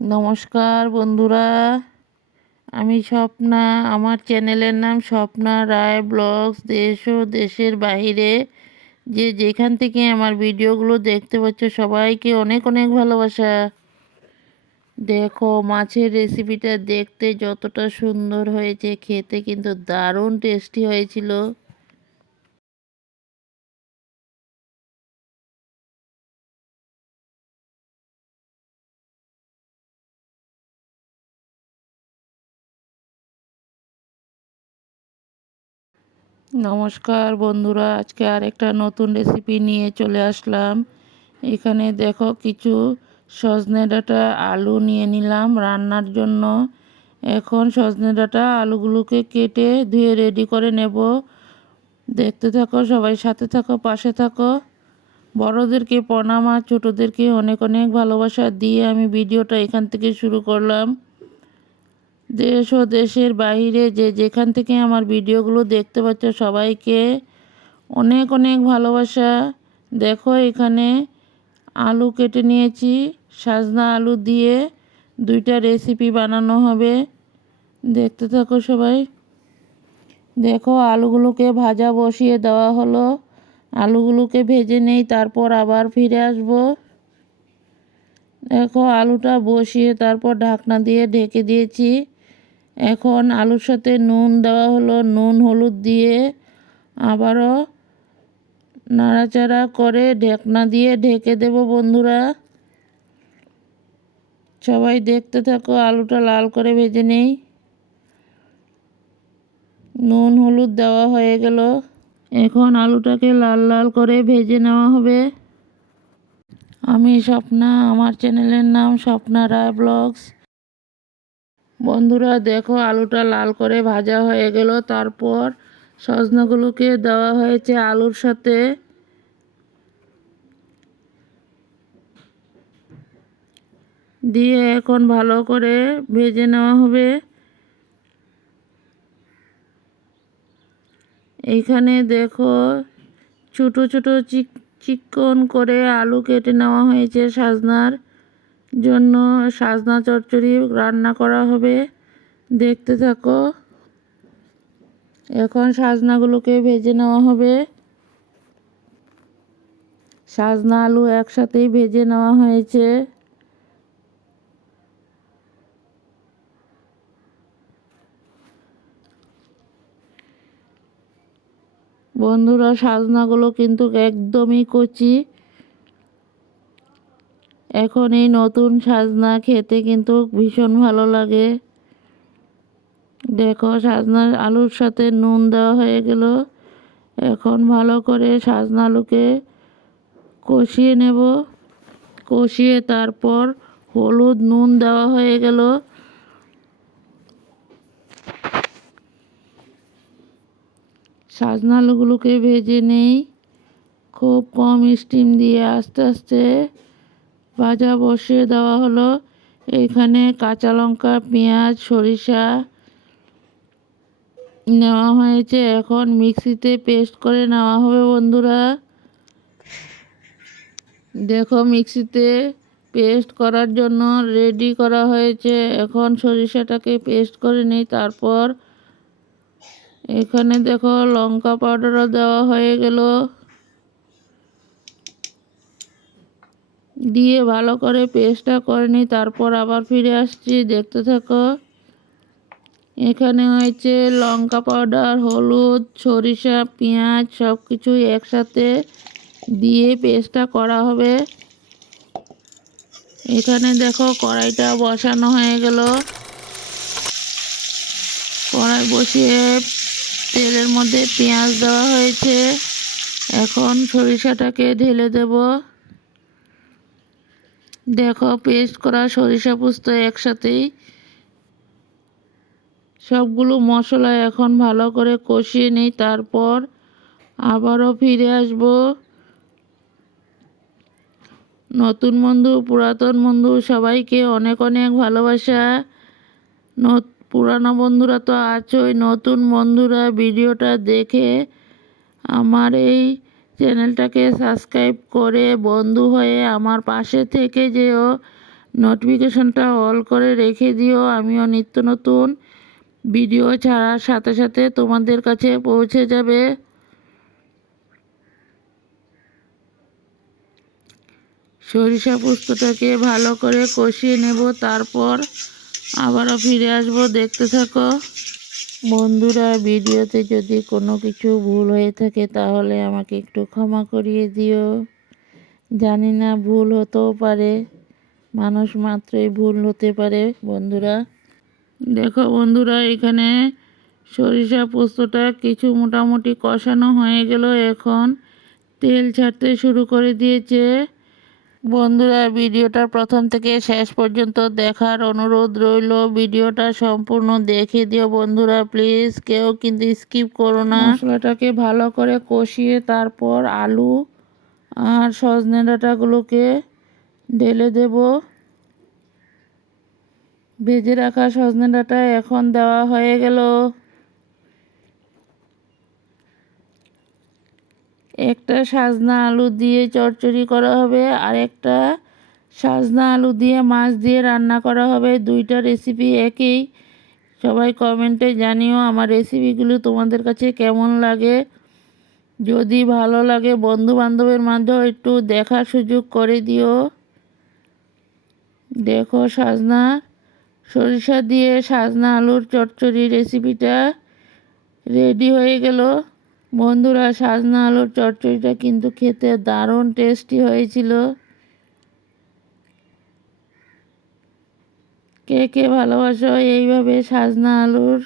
নমস্কার বন্ধুরা, আমি স্বপ্না। আমার চ্যানেলের নাম স্বপ্না রায় ব্লগস। দেশ ও দেশের বাইরে যে যেখান থেকে আমার ভিডিওগুলো দেখতে পাচ্ছ সবাইকে অনেক অনেক ভালোবাসা। দেখো, মাছের রেসিপিটা দেখতে যতটা সুন্দর হয়েছে, খেতে কিন্তু দারুণ টেস্টি হয়েছিল। নমস্কার বন্ধুরা, আজকে আরেকটা নতুন রেসিপি নিয়ে চলে আসলাম। এখানে দেখো, কিছু সজনে ডাঁটা আলু নিয়ে নিলাম রান্নার জন্য। এখন সজনে ডাঁটা আলুগুলোকে কেটে ধুয়ে রেডি করে নেব। দেখতে থাকো, সবাই সাথে থাকো, পাশে থাকো। বড়োদেরকে প্রণাম আর ছোটোদেরকে অনেক অনেক ভালোবাসা দিয়ে আমি ভিডিওটা এখান থেকে শুরু করলাম। দেশ ও দেশের বাইরে যে যেখান থেকে আমার ভিডিওগুলো দেখতে পাচ্ছ সবাইকে অনেক অনেক ভালোবাসা। দেখো, এখানে আলু কেটে নিয়েছি। সাজনা আলু দিয়ে দুইটা রেসিপি বানানো হবে, দেখতে থাকো সবাই। দেখো, আলুগুলোকে ভাজা বসিয়ে দেওয়া হলো। আলুগুলোকে ভেজে নেই, তারপর আবার ফিরে আসব। দেখো, আলুটা বসিয়ে তারপর ঢাকনা দিয়ে ঢেকে দিয়েছি। এখন আলুর সাথে নুন দেওয়া হলো, নুন হলুদ দিয়ে আবারও নাড়াচাড়া করে ঢাকনা দিয়ে ঢেকে দেব বন্ধুরা। সবাই দেখতে থাকো, আলুটা লাল করে ভেজে নেই। নুন হলুদ দেওয়া হয়ে গেল। এখন আলুটাকে লাল লাল করে ভেজে নেওয়া হবে। আমি স্বপ্না, আমার চ্যানেলের নাম স্বপ্না রায় ব্লগস। বন্ধুরা দেখো, আলুটা লাল করে ভাজা হয়ে গেল। তারপর সজনাগুলোকে দেওয়া হয়েছে আলুর সাথে। দিয়ে এখন ভালো করে ভেজে নেওয়া হবে। এইখানে দেখো, ছোটো ছোটো চিকন করে আলু কেটে নেওয়া হয়েছে সাজনার জন্য। সাজনা চচ্চড়ি রান্না করা হবে, দেখতে থাকো। এখন সাজনাগুলোকে ভেজে নেওয়া হবে। সাজনা আলু একসাথেই ভেজে নেওয়া হয়েছে। বন্ধুরা, সাজনাগুলো কিন্তু একদমই কচি। এখন এই নতুন সাজনা খেতে কিন্তু ভীষণ ভালো লাগে। দেখো, সাজনা আলুর সাথে নুন দেওয়া হয়ে গেল। এখন ভালো করে সাজনা আলুকে কষিয়ে নেব। কষিয়ে তারপর হলুদ নুন দেওয়া হয়ে গেল। সাজনা আলুগুলোকে ভেজে নেই, খুব কম স্টিম দিয়ে আস্তে আস্তে ভাজা বসিয়ে দেওয়া হলো। এইখানে কাঁচা লঙ্কা, পেঁয়াজ, সরিষা নেওয়া হয়েছে। এখন মিক্সিতে পেস্ট করে নেওয়া হবে বন্ধুরা। দেখো, মিক্সিতে পেস্ট করার জন্য রেডি করা হয়েছে। এখন সরিষাটাকে পেস্ট করে নিই। তারপর এখানে দেখো, লঙ্কা পাউডারও দেওয়া হয়ে গেল। দিয়ে ভালো করে পেস্টটা করে নিই, তারপর আবার ফিরে আসছি, দেখতে থাকো। এখানে হয়েছে লঙ্কা পাউডার, হলুদ, সরিষা, পেঁয়াজ সব কিছুই একসাথে দিয়ে পেস্টটা করা হবে। এখানে দেখো, কড়াইটা বসানো হয়ে গেল। কড়াই বসিয়ে তেলের মধ্যে পেঁয়াজ দেওয়া হয়েছে। এখন সরিষাটাকে ঢেলে দেব। দেখো, পেস্ট করা সরিষা পোস্ত একসাথেই সবগুলো মশলা এখন ভালো করে কষিয়ে নিই, তারপর আবারও ফিরে আসব। নতুন বন্ধু, পুরাতন বন্ধু সবাইকে অনেক অনেক ভালোবাসা। পুরানো বন্ধুরা তো আছোই, নতুন বন্ধুরা ভিডিওটা দেখে আমার এই চ্যানেলটাকে সাবস্ক্রাইব করে বন্ধু হয়ে আমার পাশে থেকে যেও। নোটিফিকেশনটা অল করে রেখে দিও। আমিও নিত্য নতুন ভিডিও ছাড়ার সাথে সাথে তোমাদের কাছে পৌঁছে যাবে। সরিষা পোস্তটাকে ভালো করে কষিয়ে নেব, তারপর আবারও ফিরে আসব, দেখতে থাকো। বন্ধুরা, ভিডিওতে যদি কোনো কিছু ভুল হয়ে থাকে তাহলে আমাকে একটু ক্ষমা করিয়ে দিও। জানি না, ভুল হতেও পারে, মানুষ মাত্রই ভুল হতে পারে। বন্ধুরা দেখো, বন্ধুরা এখানে সরিষা পোস্তটা কিছু মোটামুটি কষানো হয়ে গেল, এখন তেল ছাড়তে শুরু করে দিয়েছে। বন্ধুরা, ভিডিওটা প্রথম থেকে শেষ পর্যন্ত দেখার অনুরোধ রইল। ভিডিওটা সম্পূর্ণ দেখে দিও বন্ধুরা, প্লিজ কেউ কিন্তু স্কিপ করো না। মশলাটাকে ভালো করে কষিয়ে তারপর আলু আর সজনে ডাঁটাগুলোকে ঢেলে দেব। ভেজে রাখা সজনে ডাঁটা এখন দেওয়া হয়ে গেল। একটা সাজনা আলু দিয়ে চচ্চড়ি করা হবে, আর একটা সাজনা আলু দিয়ে মাছ দিয়ে রান্না করা হবে। দুইটা রেসিপি একই। সবাই কমেন্টে জানিও আমার রেসিপিগুলো তোমাদের কাছে কেমন লাগে। যদি ভালো লাগে বন্ধু বান্ধবের মাঝেও একটু দেখার সুযোগ করে দিও। দেখো, সরিষা দিয়ে সাজনা আলুর চচ্চড়ি রেসিপিটা রেডি হয়ে গেল। বন্ধুরা, সাজনা আলুর চচ্চড়িটা কিন্তু খেতে দারুণ টেস্টি হয়েছিল। কে কে ভালোবাসো এইভাবে সাজনা আলুর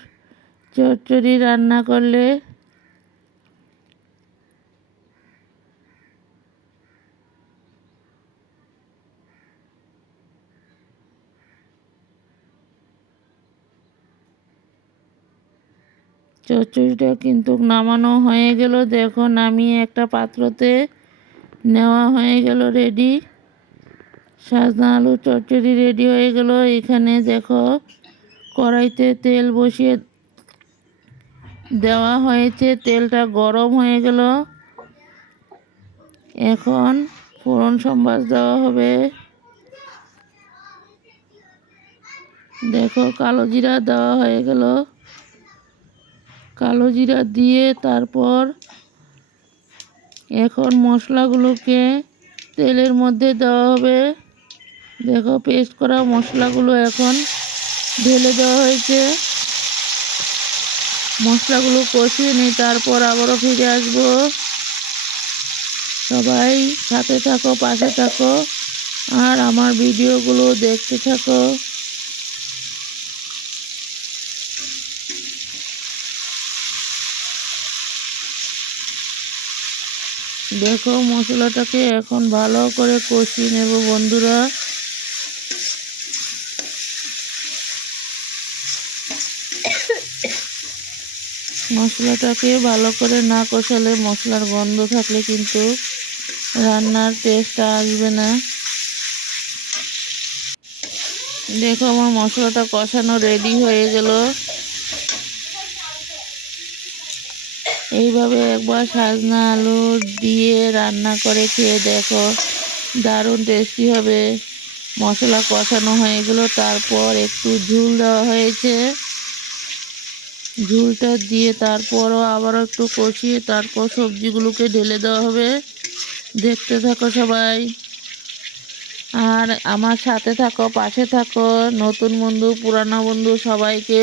চচ্চড়ি রান্না করলে? চচ্চড়িটা কিন্তু নামানো হয়ে গেল। দেখো, নামিয়ে একটা পাত্রতে নেওয়া হয়ে গেল রেডি। সাজনা আলুর চচ্চড়ি রেডি হয়ে গেল। এখানে দেখো, কড়াইতে তেল বসিয়ে দেওয়া হয়েছে, তেলটা গরম হয়ে গেল। এখন ফোড়ন সম্বাস দেওয়া হবে। দেখো, কালো জিরা দেওয়া হয়ে গেল। কালো জিরা দিয়ে তারপর এখন মশলাগুলোকে তেলের মধ্যে দেওয়া হবে। দেখো, পেস্ট করা মশলাগুলো এখন ঢেলে দেওয়া হয়েছে। মশলাগুলো কষিয়ে নিই, তারপর আবারও ফিরে আসবো। সবাই সাথে থাকো, পাশে থাকো, আর আমার ভিডিওগুলো দেখতে থাকো। দেখো, মশলাটাকে এখন ভালো করে কষিয়ে নেব বন্ধুরা। মশলাটাকে ভালো করে না কষালে, মশলার গন্ধ থাকলে কিন্তু রান্নার টেস্ট আসবে না। দেখো, আমার মশলাটা কষানো রেডি হয়ে গেল। এইভাবে একবার সাজনা আলু দিয়ে রান্না করে খেয়ে দেখো, দারুণ টেস্টি হবে। মশলা কষানো হয়ে গেল, তারপর একটু ঝোল দেওয়া হয়েছে। ঝোলটা দিয়ে তারপরও আবারও একটু কষিয়ে তারপর সবজিগুলোকে ঢেলে দেওয়া হবে। দেখতে থাকো সবাই, আর আমার সাথে থাকো, পাশে থাকো। নতুন বন্ধু, পুরানো বন্ধু, সবাইকে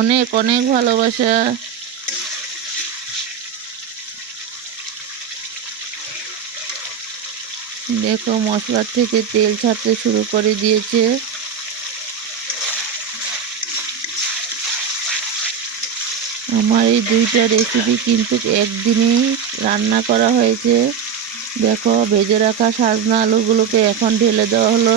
অনেক অনেক ভালোবাসা। দেখো, মশলার থেকে তেল ছাড়তে শুরু করে দিয়েছে। আমার এই দুইটা রেসিপি কিন্তু একদিনেই রান্না করা হয়েছে। দেখো, ভেজে রাখা সাজনা আলুগুলোকে এখন ঢেলে দেওয়া হলো।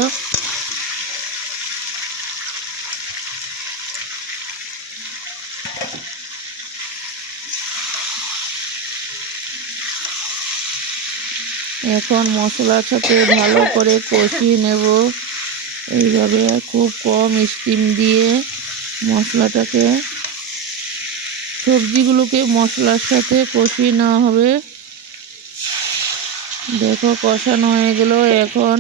এখন মশলার সাথে ভালো করে কষিয়ে নেব। এইভাবে খুব কম স্টিম দিয়ে মশলাটাকে, সবজিগুলোকে মশলার সাথে কষিয়ে নেওয়া হবে। দেখো, কষানো হয়ে গেল। এখন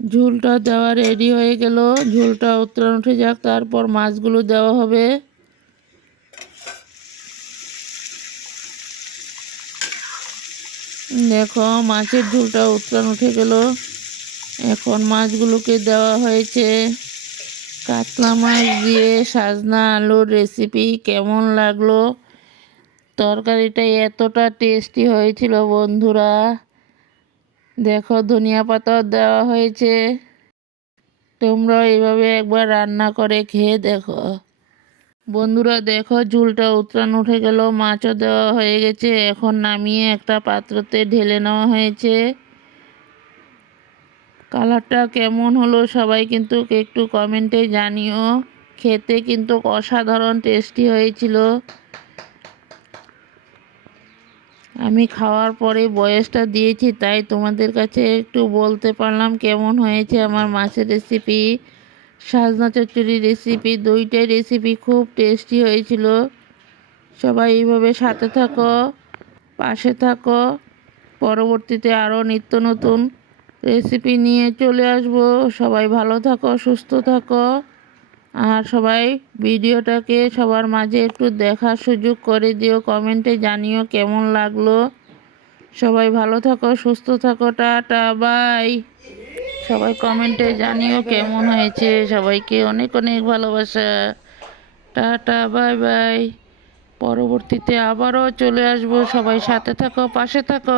ঝোলটা দেওয়া রেডি হয়ে গেল। ঝোলটা উতরান উঠে যাক, তারপর মাছগুলো দেওয়া হবে। দেখো মাছের ঝোলটা উতরান উঠে গেল। এখন মাছগুলোকে দেওয়া হয়েছে। কাতলা মাছ দিয়ে সাজনা আলুর রেসিপি কেমন লাগলো? তরকারিটা এতটা টেস্টি হয়েছিল বন্ধুরা। দেখো ধনিয়া পাতাও দেওয়া হয়েছে। তোমরাও এইভাবে একবার রান্না করে খেয়ে দেখো বন্ধুরা। দেখো ঝোলটা উতরান উঠে গেল, মাছও দেওয়া হয়ে গেছে। এখন নামিয়ে একটা পাত্রতে ঢেলে নেওয়া হয়েছে। কালারটা কেমন হলো সবাই কিন্তু একটু কমেন্টে জানিও। খেতে কিন্তু অসাধারণ টেস্টি হয়েছিল। আমি খাওয়ার পরে বয়সটা দিয়েছি, তাই তোমাদের কাছে একটু বলতে পারলাম কেমন হয়েছে আমার মাছের রেসিপি, সাজনা চচ্চড়ি রেসিপি। দুইটাই রেসিপি খুব টেস্টি হয়েছিল। সবাই এইভাবে সাথে থাকো, পাশে থাকো। পরবর্তীতে আরও নিত্য নতুন রেসিপি নিয়ে চলে আসবো। সবাই ভালো থাকো, সুস্থ থাকো। আর সবাই ভিডিওটাকে সবার মাঝে একটু দেখার সুযোগ করে দিও। কমেন্টে জানিও কেমন লাগলো। সবাই ভালো থাকো, সুস্থ থাকো। Tata bye. সবাই কমেন্টে জানিও কেমন হয়েছে। সবাইকে অনেক অনেক ভালোবাসা। Tata bye bye. পরবর্তীতে আবারও চলে আসবো। সবাই সাথে থাকো, পাশে থাকো।